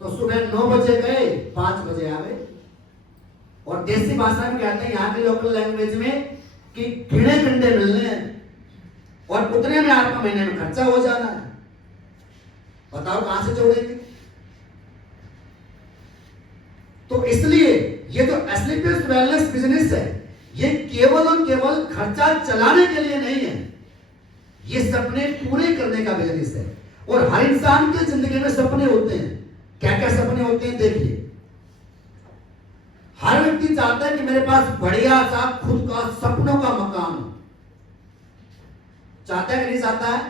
तो सुबह 9 बजे गए, 5 बजे आ गए। और देसी भाषा में कहते हैं यहाँ की लोकल लैंग्वेज में कि गिने घंटे मिलने हैं और उतने में आपका महीने में खर्चा हो जाना है। बताओ कहां से जोड़ेंगे? तो इसलिए ये जो एस्लीपियस वेलनेस बिजनेस है, ये केवल और केवल खर्चा चलाने के लिए नहीं है, ये सपने पूरे करने का बिजनेस है। और हर इंसान की जिंदगी में सपने होते हैं। क्या क्या सपने होते हैं देखिए। हर व्यक्ति चाहता है कि मेरे पास बढ़िया सा खुद का सपनों का मकान हो। चाहता है कि नहीं चाहता है?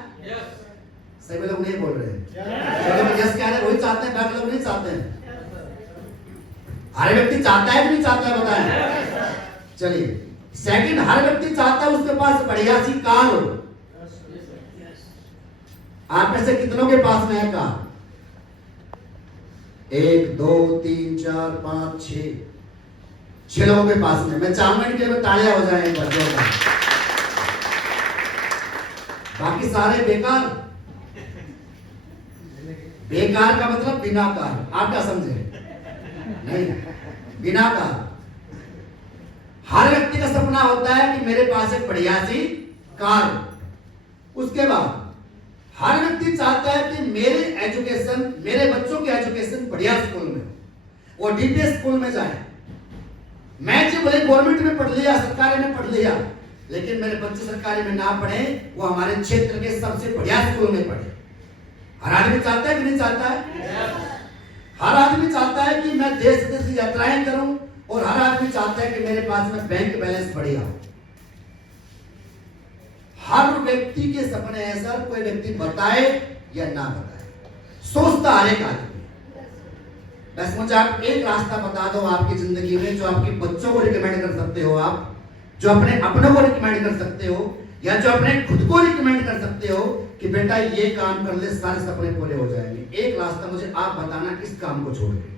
सभी लोग नहीं बोल रहे हैं। जो लोग यस कह रहे हैं वही चाहते हैं, बाकी लोग नहीं चाहते हैं। हर व्यक्ति चाहता है कि नहीं चाहता है? बताएं। चलिए, सेकंड, हर व्यक्ति चाहता है उसके पास बढ़िया सी कार हो। आप में से कितनों के पास में है कार? 1 2 3 4 5 6 लोगों के पास में। मैं 4 मिनट के लिए तालियां हो जाए एक बार जोरदार। बाकी सारे बेकार। बेकार का मतलब बिना कार। आप क्या समझे? नहीं, बिना कार। हर व्यक्ति का सपना होता है कि मेरे पास एक बढ़िया सी कार। उसके बाद हर व्यक्ति चाहता है कि मेरे एजुकेशन, मेरे बच्चों की एजुकेशन बढ़िया स्कूल में और डीपीएस स्कूल में जाए। मैं जो बोले गवर्नमेंट में पढ़ लिया, सरकारी में पढ़ लिया, लेकिन मेरे बच्चे सरकारी में ना पढ़े, वो हमारे क्षेत्र के सबसे बढ़िया स्कूल में पढ़े। हर आदमी चाहता है कि नहीं चाहता है? हर आदमी चाहता है कि मैं देश विदेश की यात्राएं करूं और हर आदमी चाहता है कि मेरे पास में बैंक बैलेंस बढ़िया हो। हर व्यक्ति के सपने हैं सर, कोई व्यक्ति बताए या ना बताए, सोचता हर एक आदमी। बस मुझे आप एक रास्ता बता दो आपकी जिंदगी में, जो आपके बच्चों को रिकमेंड कर सकते हो, आप जो अपने अपनों को रिकमेंड कर सकते हो, या जो अपने खुद को रिकमेंड कर सकते हो कि बेटा ये काम कर ले, सारे सपने पूरे हो जाएंगे। एक रास्ता मुझे आप बताना, किस काम को छोड़ के।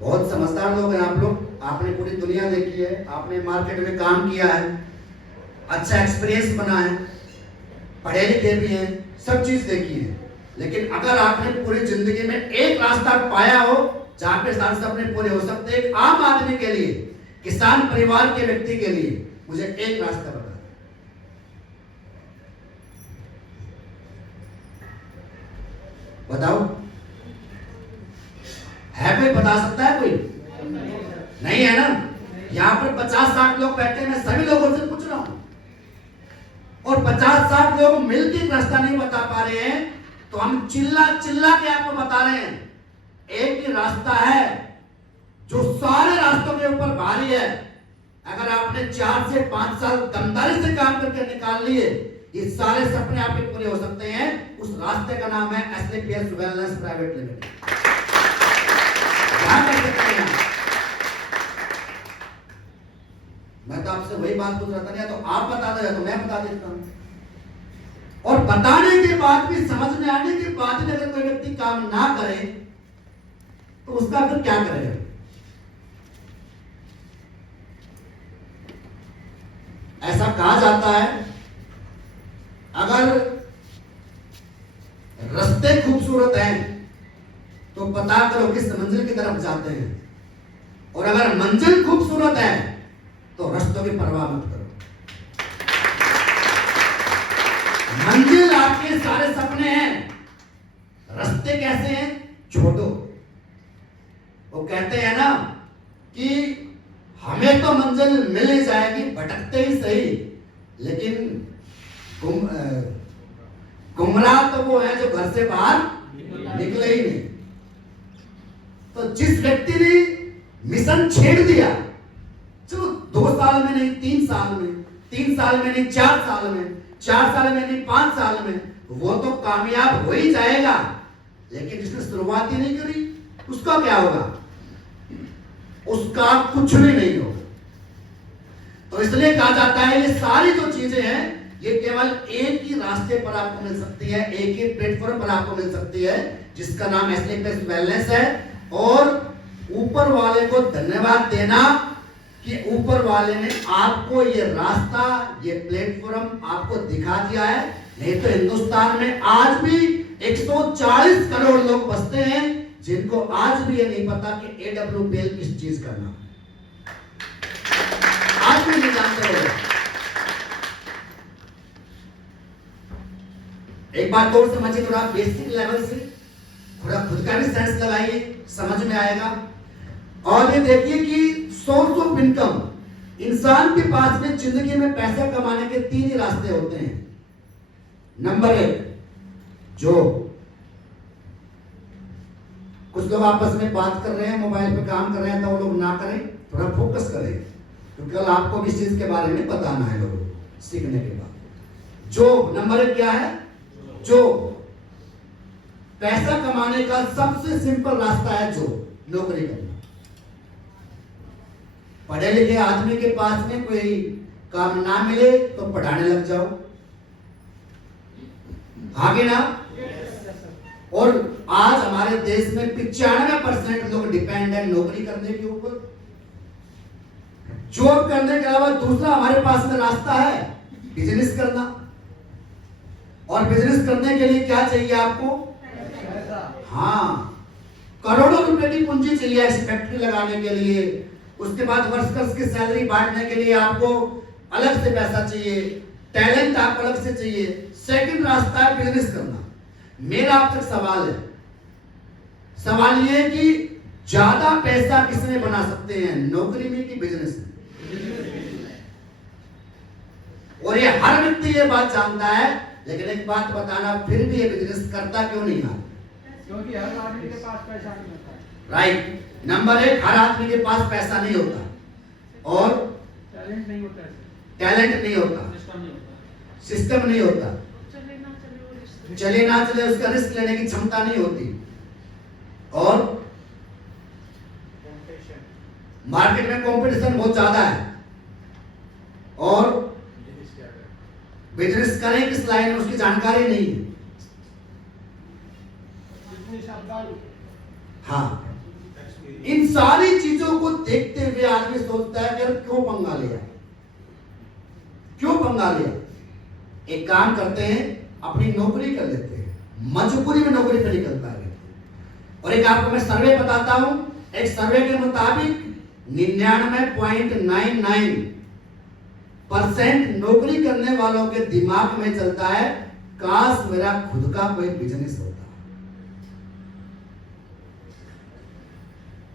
बहुत समझदार लोग हैं आप लोग, आपने पूरी दुनिया देखी है, आपने मार्केट में काम किया है, अच्छा एक्सपीरियंस बना है, पढ़े लिखे भी हैं, सब चीज देखी है। लेकिन अगर आपने पूरी जिंदगी में एक रास्ता पाया हो जहां पे सारे सपने पूरे हो सकते हैं, एक आम आदमी के लिए, किसान परिवार के व्यक्ति के लिए, मुझे एक रास्ता बता। बताओ, है कोई बता सकता है? कोई नहीं है ना? यहाँ पर 50-60 लोग बैठे हैं, मैं सभी लोगों से पूछ रहा हूं, और 50-60 लोग मिलकर रास्ता नहीं बता पा रहे हैं, तो हम चिल्ला चिल्ला के आपको बता रहे हैं एक ही रास्ता है जो सारे रास्तों के ऊपर भारी है। अगर आपने 4 से 5 साल दमदारी से काम करके निकाल लिए, ये सारे सपने आपके पूरे हो सकते हैं। उस रास्ते का नाम है एस्लीपियस वेलनेस प्राइवेट लिमिटेड। क्या कर सकते हैं? मैं तो आपसे वही बात पूछ रहा था, या तो आप बता दो या तो मैं बता देता हूं। और बताने के बाद भी, समझ में आने के बाद भी अगर कोई व्यक्ति काम ना करे तो उसका फिर क्या करेगा? ऐसा कहा जाता है, अगर रास्ते खूबसूरत हैं तो पता करो किस मंजिल की तरफ जाते हैं, और अगर मंजिल खूबसूरत है तो रास्तों की परवाह मत करो। मंजिल आपके सारे सपने हैं, रास्ते कैसे हैं? छोड़ो। वो कहते हैं ना कि हमें तो मंजिल मिल ही जाएगी, भटकते ही सही, लेकिन गुमराह तो वो है जो घर से बाहर निकले ही नहीं। तो जिस व्यक्ति ने मिशन छेड़ दिया, चलो 2 साल में नहीं 3 साल में, 3 साल में नहीं 4 साल में, 4 साल में नहीं 5 साल में, वो तो कामयाब हो ही जाएगा। लेकिन जिसने शुरुआत ही नहीं करी, उसका क्या होगा? उसका कुछ भी नहीं होगा। तो इसलिए कहा जाता है ये सारी जो चीजें हैं, ये केवल एक ही रास्ते पर आपको मिल सकती है, एक ही प्लेटफॉर्म पर आपको मिल सकती है, जिसका नाम एस्लीपियस वेलनेस है। और ऊपर वाले को धन्यवाद देना कि ऊपर वाले ने आपको ये रास्ता, ये प्लेटफॉर्म आपको दिखा दिया है। नहीं तो हिंदुस्तान में आज भी 140 करोड़ लोग बसते हैं जिनको आज भी ये नहीं पता कि AWPL किस चीज का नाम है, आज भी नहीं जानते हो। एक बात गौर से समझिए, थोड़ा बेसिक लेवल से थोड़ा खुद का भी सेंस लगाइए, समझ में आएगा। और ये देखिए कि सोर्स ऑफ इनकम, इंसान के पास में जिंदगी में पैसा कमाने के 3 ही रास्ते होते हैं। Number 1, job. कुछ लोग आपस में बात कर रहे हैं, मोबाइल पे काम कर रहे हैं, तो वो लोग ना करें, थोड़ा फोकस करें, क्योंकि कल आपको भी इस चीज के बारे में बताना है लोगों को सीखने के बाद। जॉब नंबर 1 क्या है? जॉब। पैसा कमाने का सबसे सिंपल रास्ता है जॉब, नौकरी करना। पढ़े लिखे आदमी के पास में कोई काम ना मिले तो पढ़ाने लग जाओ, आगे ना। और आज हमारे देश में 95% लोग डिपेंड है नौकरी करने के ऊपर। जॉब करने के अलावा दूसरा हमारे पास में रास्ता है बिजनेस करना। और बिजनेस करने के लिए क्या चाहिए आपको? हाँ, करोड़ों रुपए की पूंजी चाहिए ऐसी फैक्ट्री लगाने के लिए। उसके बाद वर्कर्स की सैलरी बांटने के लिए आपको अलग से पैसा चाहिए, टैलेंट आपको अलग से चाहिए। सेकंड रास्ता है बिजनेस करना। मेरा आप तक सवाल है, सवाल ये है कि ज्यादा पैसा किसमें बना सकते हैं, नौकरी में कि बिजनेस में? और ये हर व्यक्ति ये बात जानता है, लेकिन एक बात बताना, फिर भी ये बिजनेस करता क्यों नहीं है? क्योंकि हर आदमी के पास पैसा नहीं होता है। राइट। नंबर 1, हर आदमी के पास पैसा नहीं होता और टैलेंट नहीं होता है, टैलेंट नहीं होता, सिस्टम नहीं होता, चले ना चले उसका रिस्क लेने की क्षमता नहीं होती, और मार्केट में कंपटीशन बहुत ज्यादा है, और बिजनेस करें किस लाइन में उसकी जानकारी नहीं है। हाँ, इन सारी चीजों को देखते हुए आदमी सोचता है कि क्यों पंगा लिया, क्यों पंगा लिया। एक काम करते हैं, अपनी नौकरी कर लेते हैं, मजबूरी में नौकरी पे निकलता है। और एक आपको मैं सर्वे बताता हूं, एक सर्वे के मुताबिक 99.99% नौकरी करने वालों के दिमाग में चलता है, काश मेरा खुद का कोई बिजनेस होता।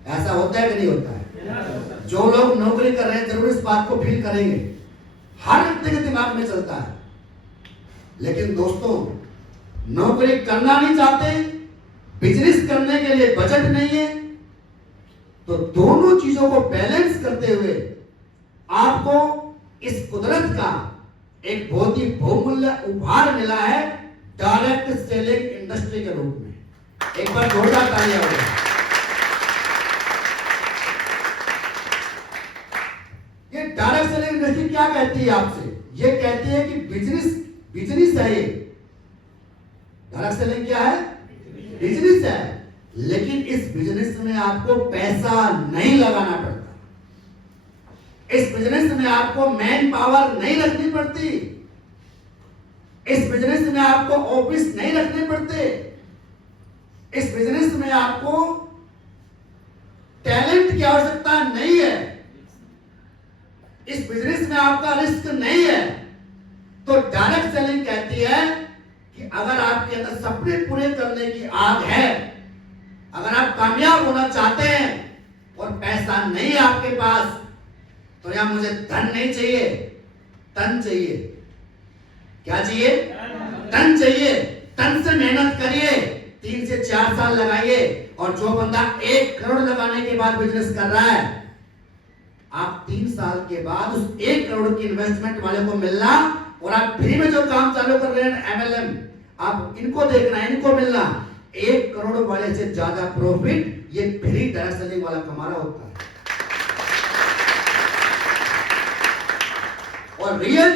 ऐसा होता है कि नहीं होता है? जो लोग नौकरी कर रहे हैं जरूर इस बात को फील करेंगे, हर व्यक्ति के दिमाग में चलता है। लेकिन दोस्तों, नौकरी करना नहीं चाहते, बिजनेस करने के लिए बजट नहीं है, तो दोनों चीजों को बैलेंस करते हुए आपको इस कुदरत का एक बहुत ही बहुमूल्य उपहार मिला है, डायरेक्ट सेलिंग इंडस्ट्री के रूप में। एक बार जोरदार तालियां हो। ये डायरेक्ट सेलिंग इंडस्ट्री क्या कहती है आपसे? ये कहती है कि बिजनेस है ये। डायरेक्ट सेलिंग क्या है? बिजनेस है, लेकिन इस बिजनेस में आपको पैसा नहीं लगाना पड़ता, इस बिजनेस में आपको मैन पावर नहीं रखनी पड़ती, इस बिजनेस में आपको ऑफिस नहीं रखने पड़ते, इस बिजनेस में आपको टैलेंट की आवश्यकता नहीं है, इस बिजनेस में आपका रिस्क नहीं है। तो डायरेक्ट सेलिंग कहती है कि अगर आपके अंदर सपने पूरे करने की आग है, अगर आप कामयाब होना चाहते हैं और पैसा नहीं है आपके पास, तो यहां मुझे धन नहीं चाहिए, तन चाहिए। क्या चाहिए? तन चाहिए। तन से मेहनत करिए, 3 से 4 साल लगाइए, और जो बंदा 1 करोड़ लगाने के बाद बिजनेस कर रहा है, आप 3 साल के बाद उस 1 करोड़ की इन्वेस्टमेंट वाले को मिलना, और आप फ्री में जो काम चालू कर रहे हैं MLM, आप इनको देखना, इनको मिलना। 1 करोड़ वाले से ज्यादा प्रॉफिट ये फ्री डायरेक्ट सेलिंग वाला कमा रहा होता है। और रियल